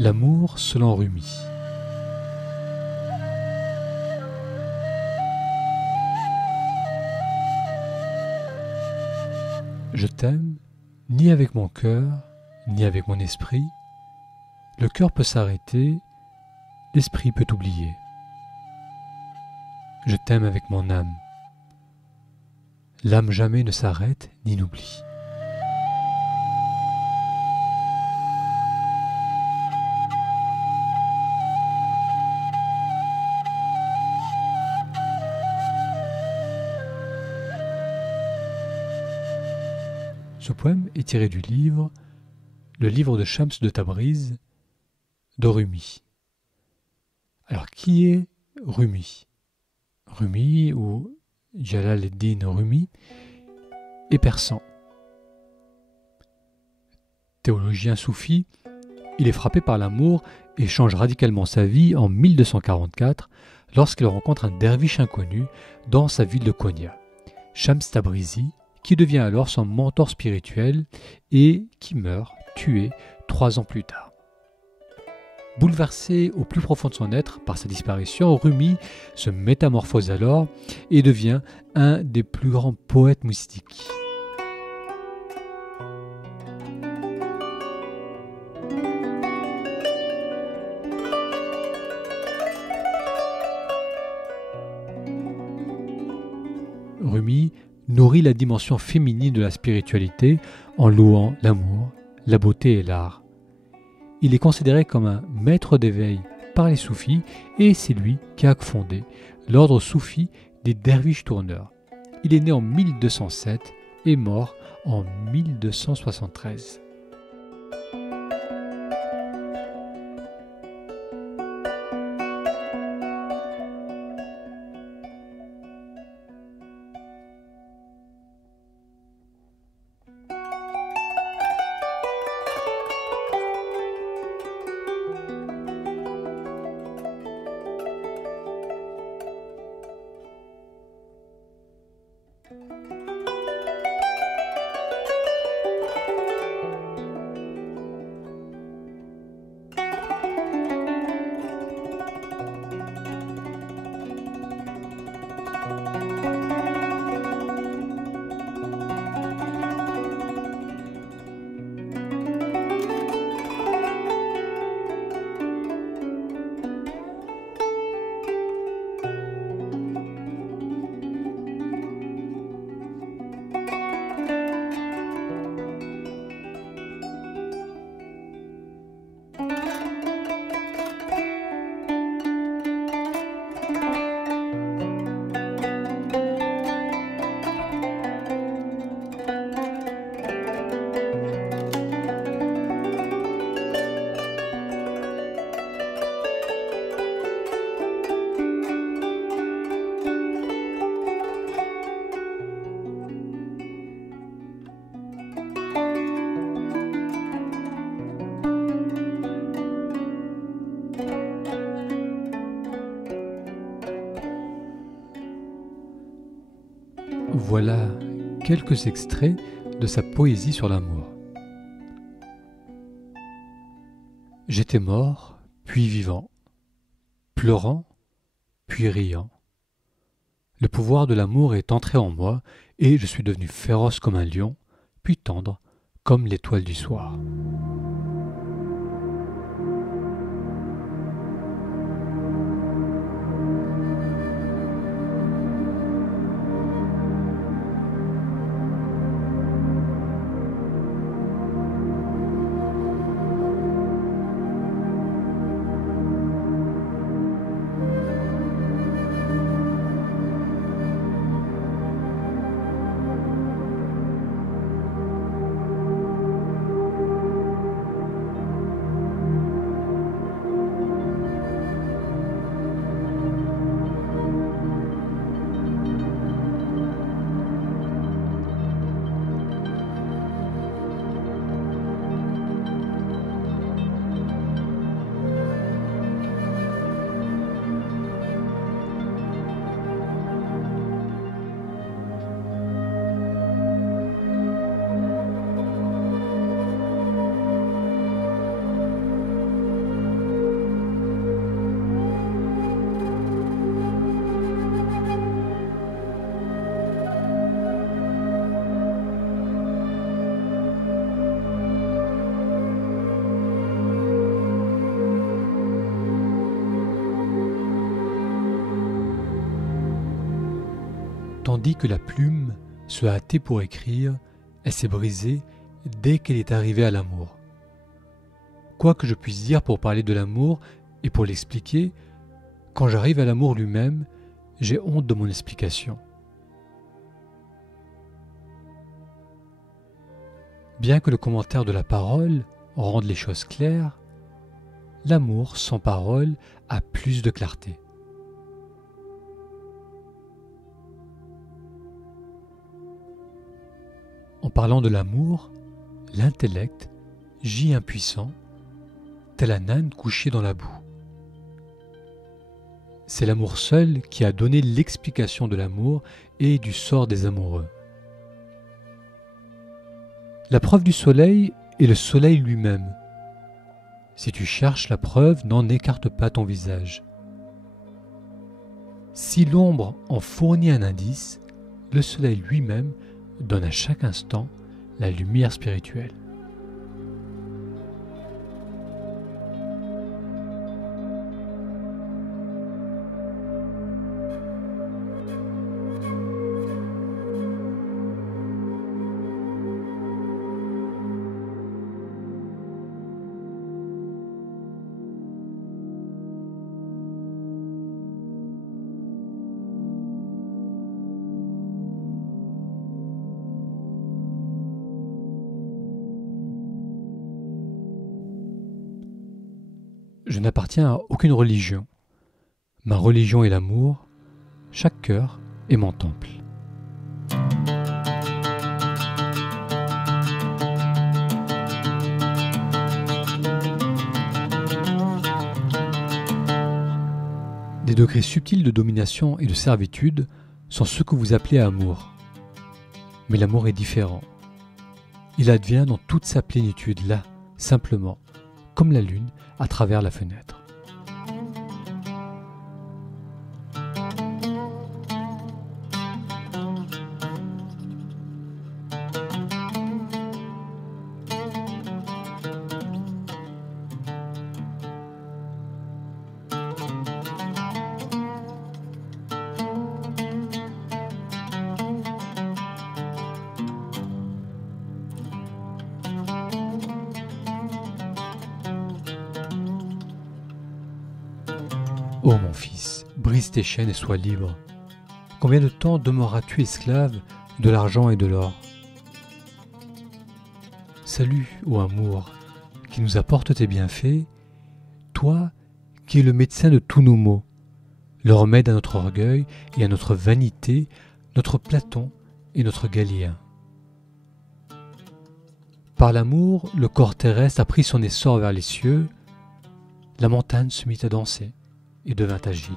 L'amour selon Rumi. Je t'aime, ni avec mon cœur, ni avec mon esprit. Le cœur peut s'arrêter, l'esprit peut oublier. Je t'aime avec mon âme. L'âme jamais ne s'arrête ni n'oublie. Ce poème est tiré du livre Le livre de Shams de Tabriz de Rumi. Alors, qui est Rumi ? Rumi, ou Jalal ad-Din Rumi, est persan. Théologien soufi, il est frappé par l'amour et change radicalement sa vie en 1244 lorsqu'il rencontre un derviche inconnu dans sa ville de Konya, Shams Tabrizi, qui devient alors son mentor spirituel et qui meurt tué 3 ans plus tard. Bouleversé au plus profond de son être par sa disparition, Rumi se métamorphose alors et devient un des plus grands poètes mystiques. Rumi nourrit la dimension féminine de la spiritualité en louant l'amour, la beauté et l'art. Il est considéré comme un maître d'éveil par les soufis et c'est lui qui a fondé l'ordre soufi des derviches tourneurs. Il est né en 1207 et mort en 1273. Voilà quelques extraits de sa poésie sur l'amour. J'étais mort, puis vivant, pleurant, puis riant. Le pouvoir de l'amour est entré en moi et je suis devenu féroce comme un lion, puis tendre comme l'étoile du soir. tandis que la plume se hâtait pour écrire, elle s'est brisée dès qu'elle est arrivée à l'amour. Quoi que je puisse dire pour parler de l'amour et pour l'expliquer, quand j'arrive à l'amour lui-même, j'ai honte de mon explication. Bien que le commentaire de la parole rende les choses claires, l'amour sans parole a plus de clarté. En parlant de l'amour, l'intellect gît impuissant, tel un âne couché dans la boue. C'est l'amour seul qui a donné l'explication de l'amour et du sort des amoureux. La preuve du soleil est le soleil lui-même. Si tu cherches la preuve, n'en écarte pas ton visage. Si l'ombre en fournit un indice, le soleil lui-même donne à chaque instant la lumière spirituelle. Je n'appartiens à aucune religion. Ma religion est l'amour. Chaque cœur est mon temple. Des degrés subtils de domination et de servitude sont ceux que vous appelez amour. Mais l'amour est différent. Il advient dans toute sa plénitude là, simplement, comme la lune à travers la fenêtre. Ô mon fils, brise tes chaînes et sois libre. Combien de temps demeureras-tu esclave de l'argent et de l'or? Salut, ô amour, qui nous apporte tes bienfaits, toi qui es le médecin de tous nos maux, le remède à notre orgueil et à notre vanité, notre Platon et notre Galien. Par l'amour, le corps terrestre a pris son essor vers les cieux, la montagne se mit à danser et devint agile.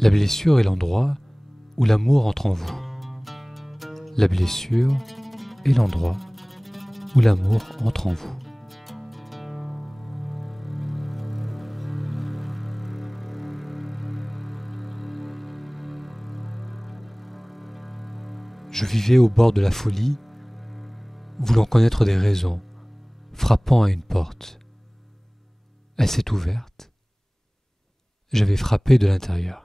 La blessure est l'endroit où l'amour entre en vous. La blessure est l'endroit où l'amour entre en vous. Je vivais au bord de la folie, voulant connaître des raisons, frappant à une porte. Elle s'est ouverte. J'avais frappé de l'intérieur.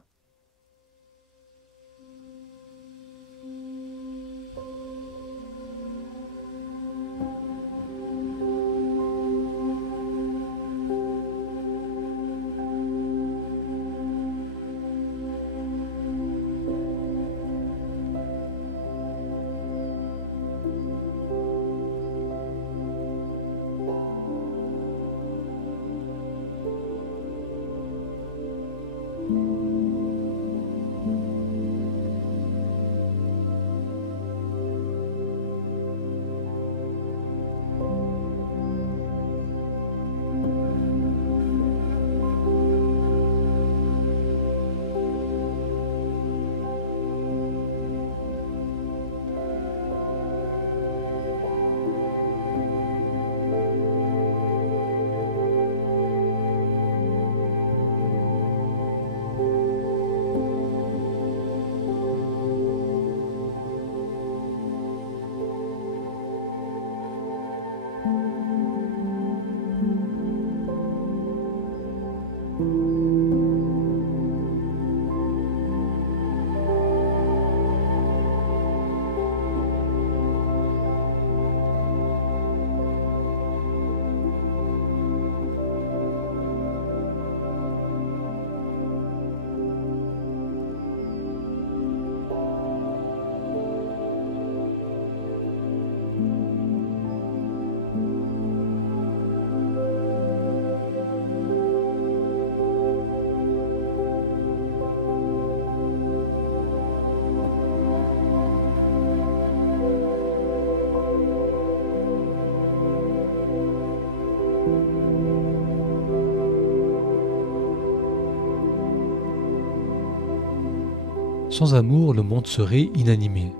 Sans amour, le monde serait inanimé.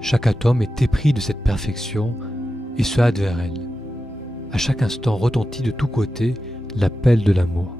Chaque atome est épris de cette perfection et se hâte vers elle. À chaque instant retentit de tous côtés l'appel de l'amour.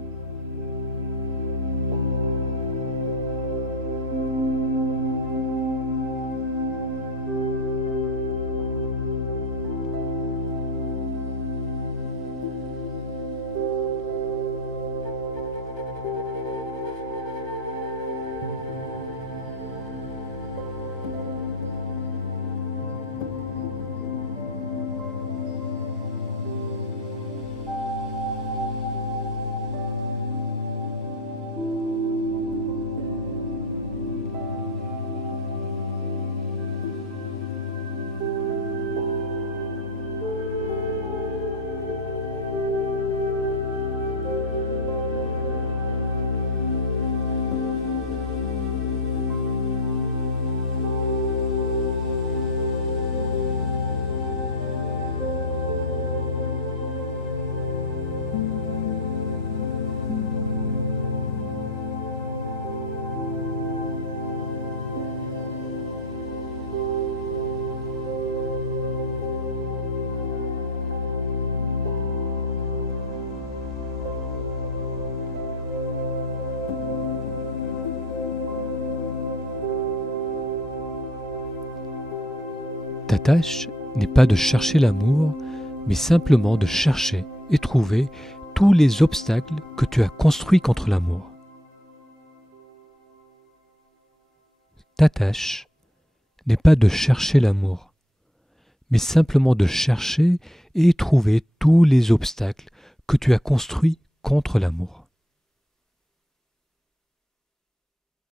Ta tâche n'est pas de chercher l'amour, mais simplement de chercher et trouver tous les obstacles que tu as construits contre l'amour. Ta tâche n'est pas de chercher l'amour, mais simplement de chercher et trouver tous les obstacles que tu as construits contre l'amour.